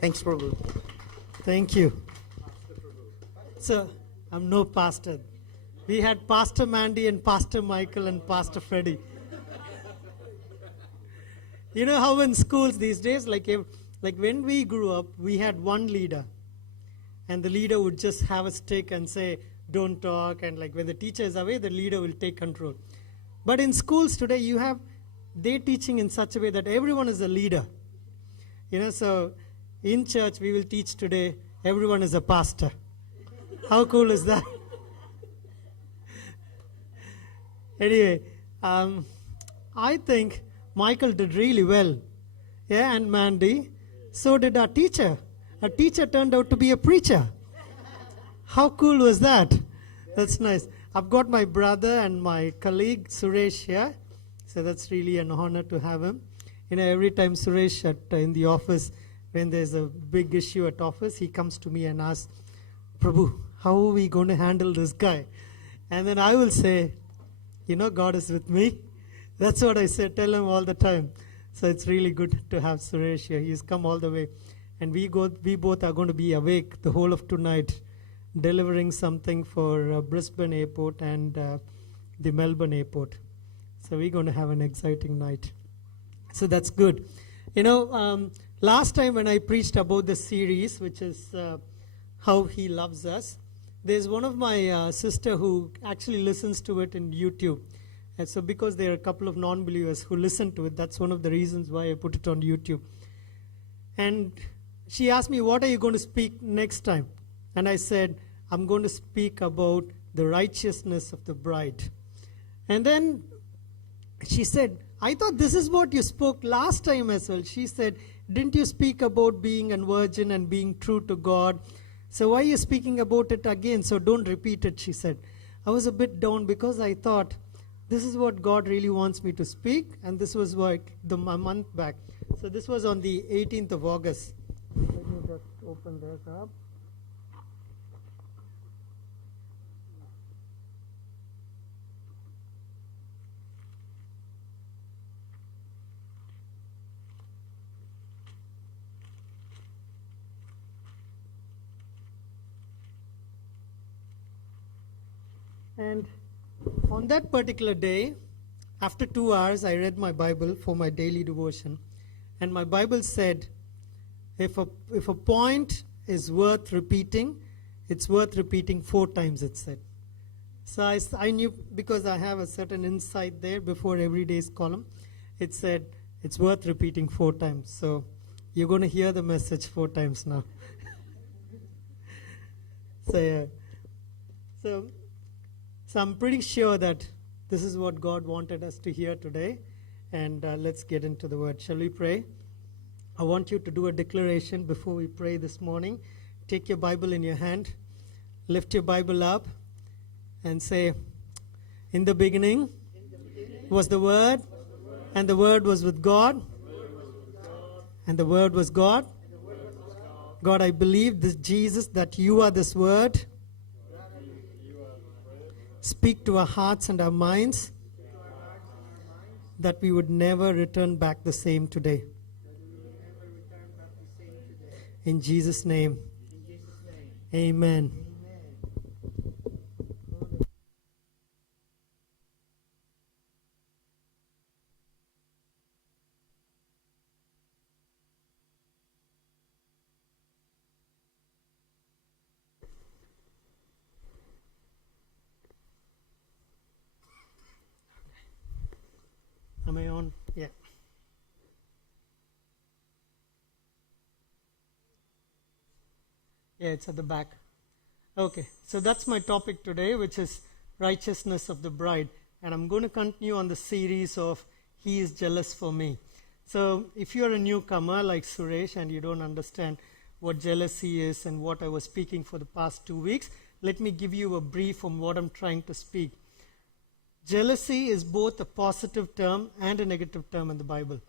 Thanks, Prabhu. Thank you. So, I'm no pastor. We had Pastor Mandy and Pastor Michael and Pastor Freddie. You know how in schools these days, like when we grew up, we had one leader. And the leader would just have a stick and say, don't talk. And like when the teacher is away, the leader will take control. But in schools today, they're teaching in such a way that everyone is a leader. So in church, we will teach today, everyone is a pastor. How cool is that? Anyway, I think Michael did really well. Yeah, and Mandy. So did our teacher. Our teacher turned out to be a preacher. How cool was that? That's nice. I've got my brother and my colleague Suresh here. So that's really an honor to have him. Every time Suresh in the office, when there's a big issue at office, he comes to me and asks, Prabhu, how are we going to handle this guy? And then I will say, God is with me. That's what I say, tell him all the time. So it's really good to have Suresh here. He's come all the way. And we both are going to be awake the whole of tonight, delivering something for Brisbane Airport and the Melbourne Airport. So we're going to have an exciting night. So that's good. Last time when I preached about the series, which is How He Loves Us, there's one of my sister who actually listens to it in YouTube. And so because there are a couple of non-believers who listen to it, that's one of the reasons why I put it on YouTube. And she asked me, what are you going to speak next time? And I said, I'm going to speak about the righteousness of the bride. And then she said, I thought this is what you spoke last time as well. She said, didn't you speak about being a virgin and being true to God? So why are you speaking about it again? So don't repeat it, she said. I was a bit down because I thought, this is what God really wants me to speak. And this was like a month back. So this was on the 18th of August. Let me just open this up. And on that particular day, after 2 hours, I read my Bible for my daily devotion. And my Bible said, if a point is worth repeating, it's worth repeating 4 times, it said. So I knew, because I have a certain insight there before every day's column, it said it's worth repeating 4 times. So you're going to hear the message 4 times now. So I'm pretty sure that this is what God wanted us to hear today. And let's get into the word. Shall we pray? I want you to do a declaration before we pray this morning. Take your Bible in your hand. Lift your Bible up and say, in the beginning was the Word, and the Word was with God, and the Word was God. God, I believe this Jesus, that you are this Word. Speak to our hearts and our minds that we would never return back the same today. In Jesus' name, amen. Am I on? Yeah. Yeah, it's at the back. Okay, so that's my topic today, which is righteousness of the bride. And I'm going to continue on the series of He is Jealous for Me. So if you're a newcomer like Suresh and you don't understand what jealousy is and what I was speaking for the past 2 weeks, let me give you a brief on what I'm trying to speak. Jealousy is both a positive term and a negative term in the Bible.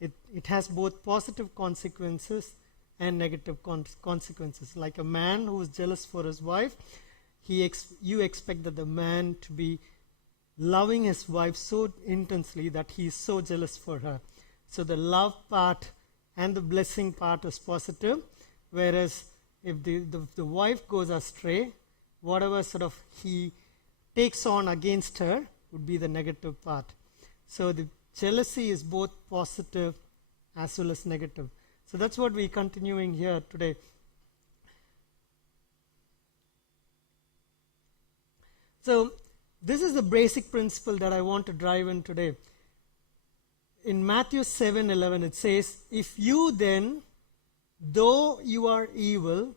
It has both positive consequences and negative consequences. Like a man who is jealous for his wife, you expect that the man to be loving his wife so intensely that he is so jealous for her. So the love part and the blessing part is positive. Whereas if the wife goes astray, whatever sort of he takes on against her would be the negative part. So the jealousy is both positive as well as negative. So that's what we're continuing here today. So this is the basic principle that I want to drive in today. In Matthew 7:11 it says, if you then, though you are evil,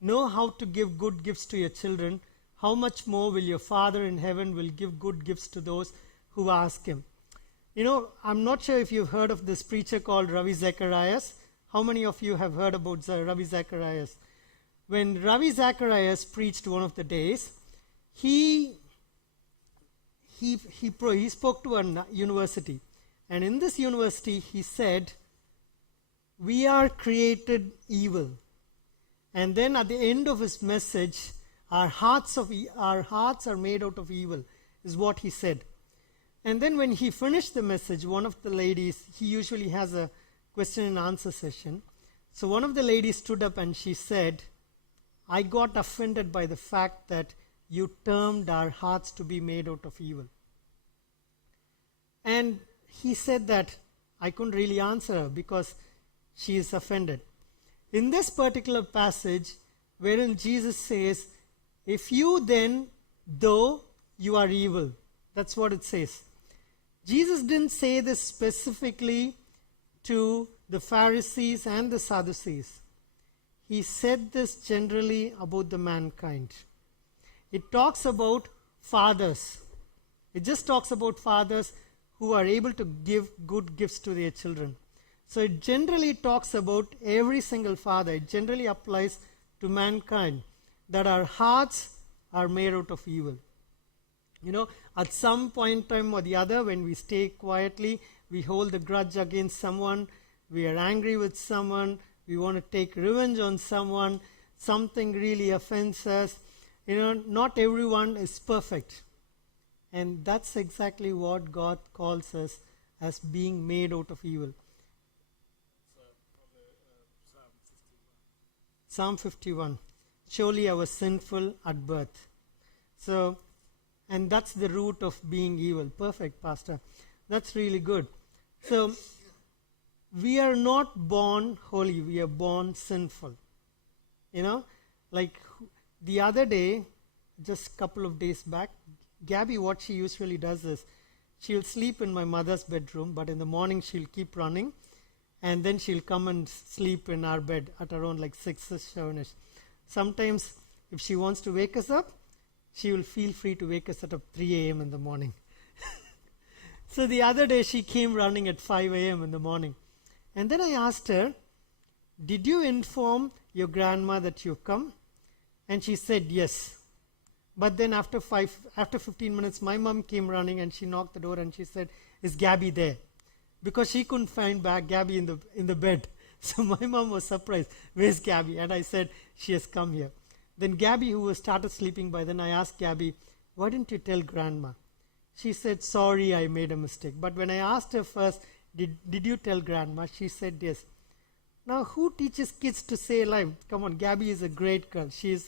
know how to give good gifts to your children, how much more will your Father in heaven will give good gifts to those who ask him. You know, I'm not sure if you've heard of this preacher called Ravi Zacharias. How many of you have heard about Ravi Zacharias? When Ravi Zacharias preached one of the days, he spoke to a university. And in this university, he said, we are created evil. And then at the end of his message, our hearts are made out of evil, is what he said. And then when he finished the message, one of the ladies, he usually has a question and answer session. So one of the ladies stood up and she said, I got offended by the fact that you termed our hearts to be made out of evil. And he said that I couldn't really answer her because she is offended. In this particular passage, wherein Jesus says, if you then, though you are evil, that's what it says. Jesus didn't say this specifically to the Pharisees and the Sadducees. He said this generally about the mankind. It talks about fathers. It just talks about fathers who are able to give good gifts to their children. So it generally talks about every single father. It generally applies to mankind, that our hearts are made out of evil. You know, at some point in time or the other, when we stay quietly, we hold a grudge against someone, we are angry with someone, we want to take revenge on someone, something really offends us. You know, not everyone is perfect. And that's exactly what God calls us as being made out of evil. Psalm 51. Surely I was sinful at birth. So, and that's the root of being evil. Perfect, Pastor. That's really good. So, we are not born holy, we are born sinful. You know, like the other day, just a couple of days back, Gabby, what she usually does is, she'll sleep in my mother's bedroom, but in the morning she'll keep running, and then she'll come and sleep in our bed at around like 6ish, 7ish. Sometimes, if she wants to wake us up, she will feel free to wake us at 3 a.m. in the morning. So the other day, she came running at 5 a.m. in the morning. And then I asked her, did you inform your grandma that you've come? And she said yes. But then after 15 minutes, my mom came running and she knocked the door and she said, is Gabby there? Because she couldn't find Gabby in the bed. So my mom was surprised, where's Gabby? And I said, she has come here. Then Gabby, who was started sleeping by then, I asked Gabby, why didn't you tell grandma? She said, sorry, I made a mistake. But when I asked her first, did you tell grandma? She said yes. Now, who teaches kids to say alive? Come on, Gabby is a great girl. She's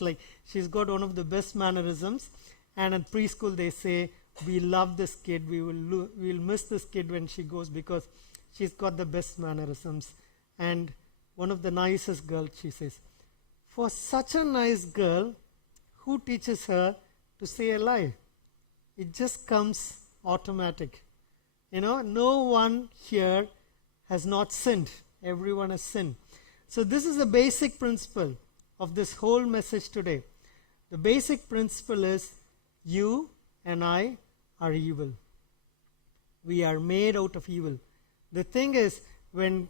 got one of the best mannerisms. And at preschool, they say, we love this kid. We'll miss this kid when she goes because she's got the best mannerisms. And one of the nicest girls, she says. For such a nice girl, who teaches her to say alive? It just comes automatic. You know, no one here has not sinned. Everyone has sinned. So this is the basic principle of this whole message today. The basic principle is you and I are evil. We are made out of evil. The thing is, when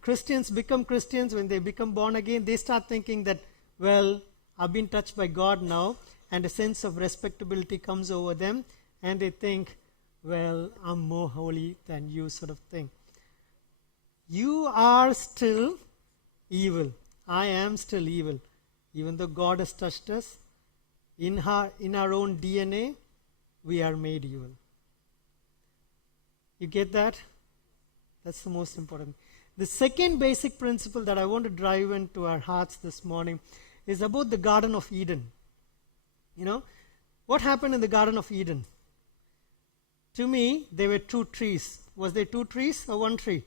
Christians become Christians, when they become born again, they start thinking that, well, I've been touched by God now, and a sense of respectability comes over them, and they think, well, I'm more holy than you, sort of thing. You are still evil. I am still evil. Even though God has touched us, in our own DNA, we are made evil. You get that? That's the most important. The second basic principle that I want to drive into our hearts this morning is about the Garden of Eden. You know, what happened in the Garden of Eden? To me, there were two trees. Was there two trees or one tree?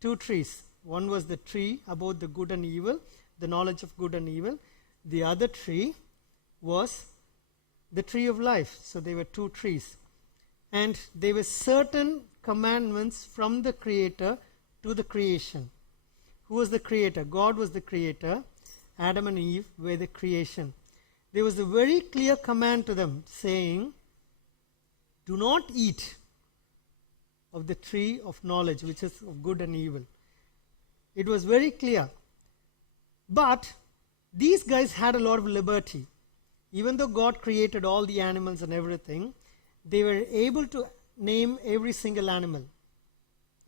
Two trees. One was the tree about the good and evil, the knowledge of good and evil. The other tree was the tree of life. So there were two trees. And there were certain commandments from the Creator to the creation. Who was the Creator? God was the Creator. Adam and Eve were the creation. There was a very clear command to them saying, do not eat of the tree of knowledge, which is of good and evil. It was very clear. But these guys had a lot of liberty. Even though God created all the animals and everything, they were able to name every single animal.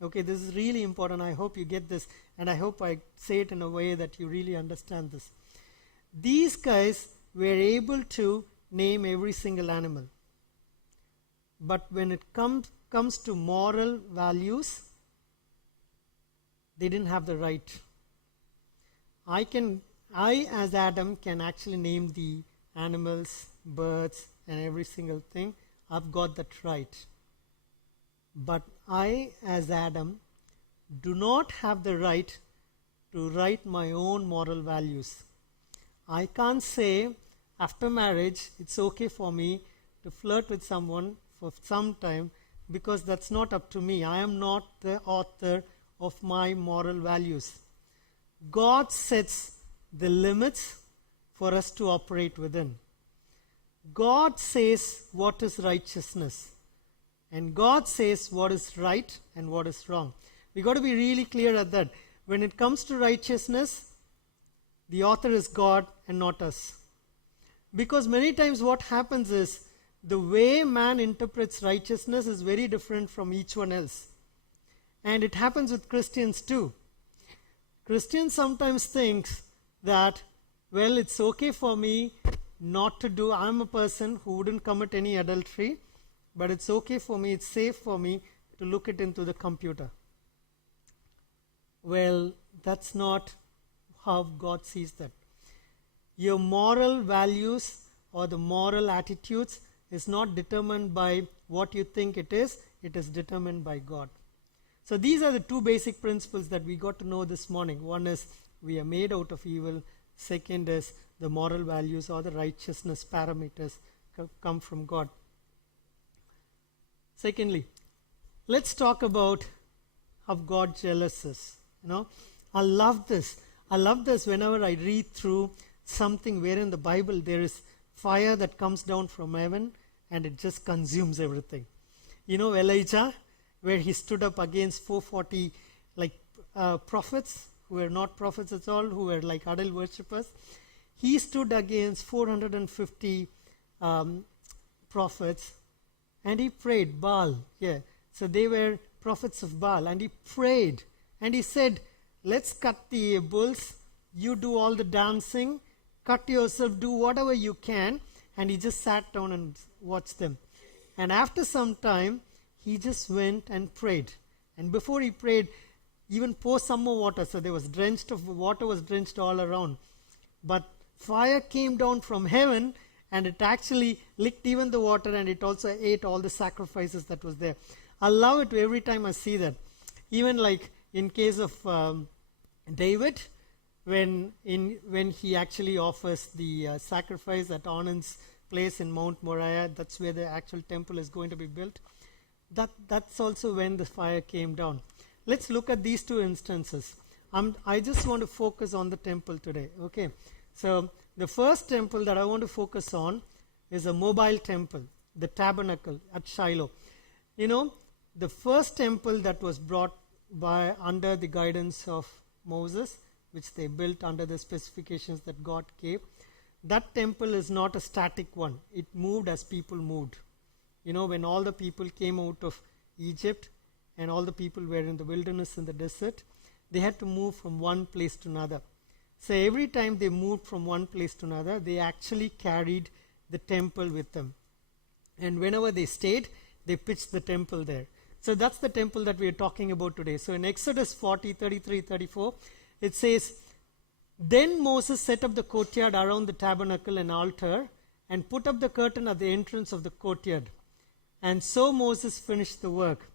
Okay, this is really important. I hope you get this, and I hope I say it in a way that you really understand this. These guys were able to name every single animal. But when it comes to moral values, they didn't have the right. I as Adam can actually name the animals, birds, and every single thing. I've got that right. But I as Adam do not have the right to write my own moral values. I can't say after marriage it's okay for me to flirt with someone for some time, because that's not up to me. I am not the author of my moral values. God sets the limits for us to operate within. God says what is righteousness, and God says what is right and what is wrong. We got to be really clear at that. When it comes to righteousness, the author is God and not us. Because many times what happens is, the way man interprets righteousness is very different from each one else. And it happens with Christians too. Christians sometimes think that, well, it's okay for me not to do, I'm a person who wouldn't commit any adultery, but it's okay for me, it's safe for me to look it into the computer. Well, that's not how God sees that. Your moral values or the moral attitudes is not determined by what you think it is determined by God. So these are the two basic principles that we got to know this morning. One is we are made out of evil. Second is the moral values or the righteousness parameters come from God. Secondly, let's talk about how God jealous is. I love this. I love this whenever I read through something where in the Bible there is fire that comes down from heaven and it just consumes everything. Elijah, where he stood up against 440 prophets who were not prophets at all, who were like idol worshippers. He stood against 450 prophets, and he prayed Baal. Yeah, so they were prophets of Baal, and he prayed and he said, let's cut the bulls, you do all the dancing, cut yourself, do whatever you can. And he just sat down and watched them. And after some time, he just went and prayed. And before he prayed, even poured some more water. So there was water was drenched all around. But fire came down from heaven, and it actually licked even the water, and it also ate all the sacrifices that was there. I love it every time I see that. Even like in case of David, when he actually offers the sacrifice at Onan's place in Mount Moriah, that's where the actual temple is going to be built. That's also when the fire came down. Let's look at these two instances. I just want to focus on the temple today. Okay, so the first temple that I want to focus on is a mobile temple, the tabernacle at Shiloh. The first temple that was brought by under the guidance of Moses, which they built under the specifications that God gave, that temple is not a static one. It moved as people moved. When all the people came out of Egypt and all the people were in the wilderness in the desert, they had to move from one place to another. So every time they moved from one place to another, they actually carried the temple with them. And whenever they stayed, they pitched the temple there. So that's the temple that we are talking about today. So in Exodus 40, 33, 34, it says, Then Moses set up the courtyard around the tabernacle and altar and put up the curtain at the entrance of the courtyard. And so Moses finished the work.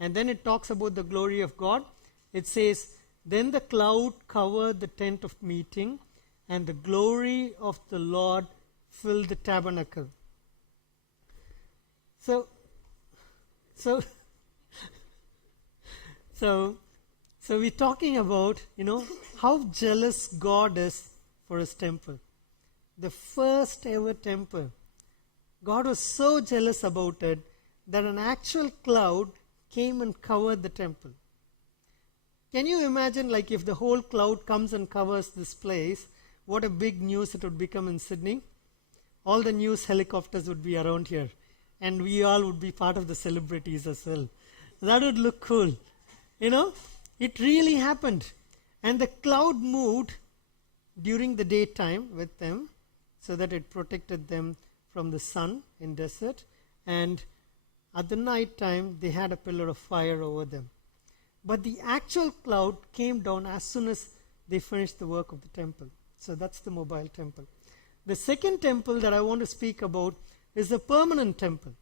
And then it talks about the glory of God. It says, Then the cloud covered the tent of meeting, and the glory of the Lord filled the tabernacle. So we're talking about, how jealous God is for his temple. The first ever temple. God was so jealous about it that an actual cloud came and covered the temple. Can you imagine, like, if the whole cloud comes and covers this place, what a big news it would become in Sydney? All the news helicopters would be around here, and we all would be part of the celebrities as well. That would look cool. It really happened. And the cloud moved during the daytime with them so that it protected them from the sun in desert. And at the night time, they had a pillar of fire over them. But the actual cloud came down as soon as they finished the work of the temple. So that's the mobile temple. The second temple that I want to speak about is the permanent temple.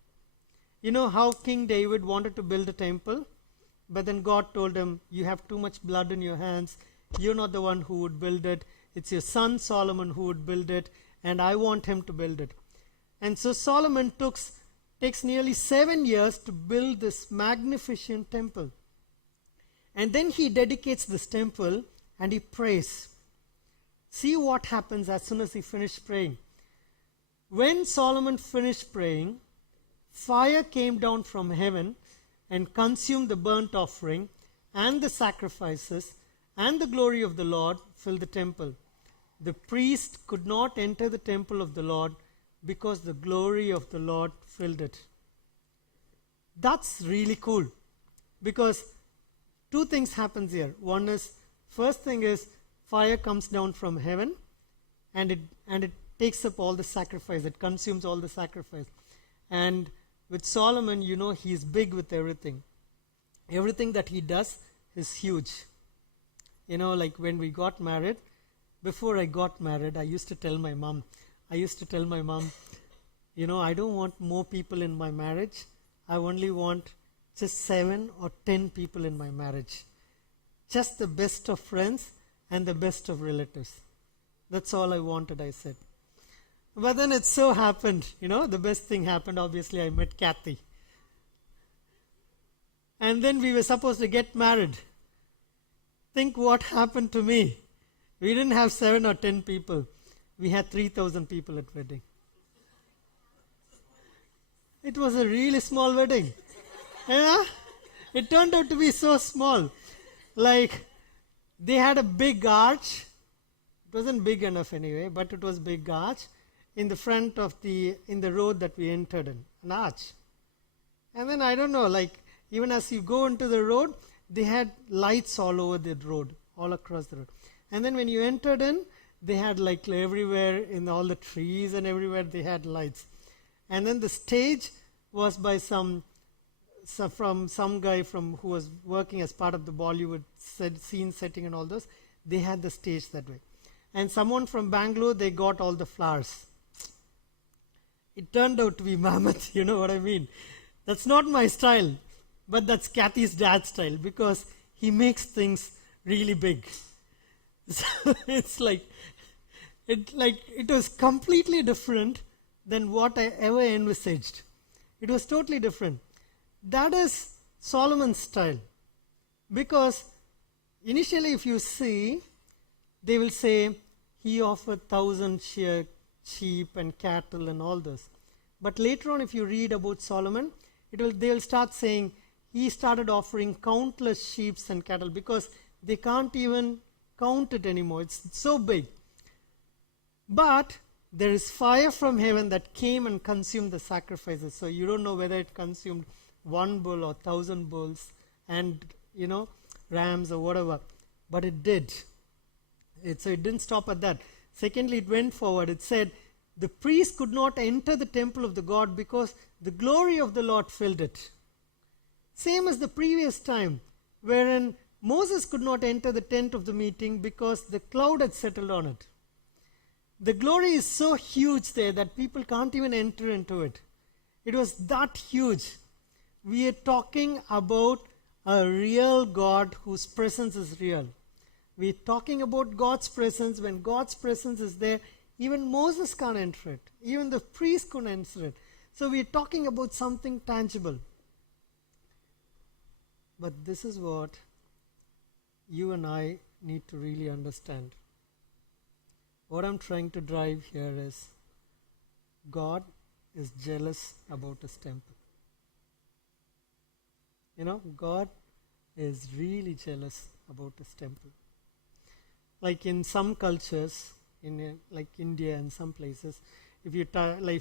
You know how King David wanted to build a temple, but then God told him, you have too much blood in your hands. You're not the one who would build it. It's your son Solomon who would build it, and I want him to build it. And so Solomon takes nearly 7 years to build this magnificent temple. And then he dedicates this temple and he prays. See what happens as soon as he finished praying. When Solomon finished praying, fire came down from heaven and consumed the burnt offering and the sacrifices, and the glory of the Lord filled the temple. The priest could not enter the temple of the Lord because the glory of the Lord filled it. That's really cool, because two things happens here. One is, first thing is, fire comes down from heaven and it takes up all the sacrifice. It consumes all the sacrifice. And with Solomon, he's big with everything. Everything that he does is huge. Like when we got married, before I got married, I used to tell my mom, I don't want more people in my marriage. I only want just 7 or 10 people in my marriage. Just the best of friends and the best of relatives. That's all I wanted, I said. But then it so happened, the best thing happened. Obviously, I met Kathy. And then we were supposed to get married. Think what happened to me. We didn't have 7 or 10 people. We had 3,000 people at wedding. It was a really small wedding. It turned out to be so small. Like, they had a big arch. It wasn't big enough anyway, but it was big arch in the front of in the road that we entered in, an arch. And then I don't know, like, even as you go into the road, they had lights all over the road, all across the road. And then when you entered in, they had like everywhere, in all the trees and everywhere, they had lights. And then the stage was by some guy who was working as part of the Bollywood scene setting and all those. They had the stage that way. And someone from Bangalore, they got all the flowers. It turned out to be mammoth, you know what I mean? That's not my style, but that's Kathy's dad's style, because he makes things really big. So it's it was completely different than what I ever envisaged. It was totally different. That is Solomon's style. Because initially, if you see, they will say he offered 1,000 sheep and cattle and all this. But later on, if you read about Solomon, they will start saying he started offering countless sheep and cattle, because they can't even count it anymore. It's so big. But there is fire from heaven that came and consumed the sacrifices. So you don't know whether it consumed 1 bull or 1,000 bulls and, rams or whatever. But it did. So it didn't stop at that. Secondly, it went forward. It said, the priest could not enter the temple of the God because the glory of the Lord filled it. Same as the previous time, wherein Moses could not enter the tent of the meeting because the cloud had settled on it. The glory is so huge there that people can't even enter into it. It was that huge. We are talking about a real God whose presence is real. We're talking about God's presence. When God's presence is there, even Moses can't enter it. Even the priest couldn't enter it. So we're talking about something tangible. But this is what you and I need to really understand. What I'm trying to drive here is God is jealous about his temple. You know, God is really jealous about his temple. Like in some cultures, like India and some places, if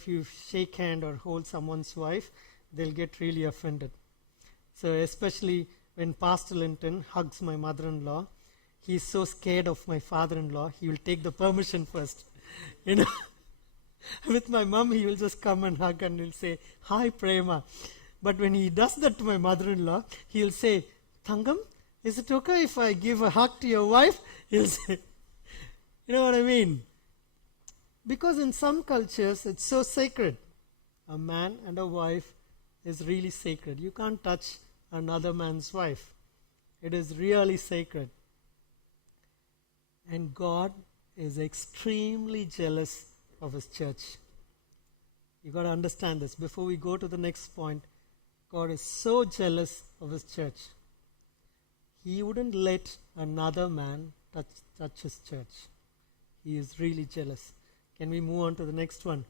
you shake hand or hold someone's wife, they'll get really offended. So especially when Pastor Linton hugs my mother-in-law, he's so scared of my father-in-law, he will take the permission first. You know, with my mom, he will just come and hug and he'll say, "Hi, Prema." But when he does that to my mother-in-law, he'll say, "Thangam, is it okay if I give a hug to your wife?" He'll say, you know what I mean? Because in some cultures, it's so sacred. A man and a wife is really sacred. You can't touch another man's wife. It is really sacred. And God is extremely jealous of his church. You got to understand this. Before we go to the next point, God is so jealous of his church. He wouldn't let another man touch his church. He is really jealous. Can we move on to the next one?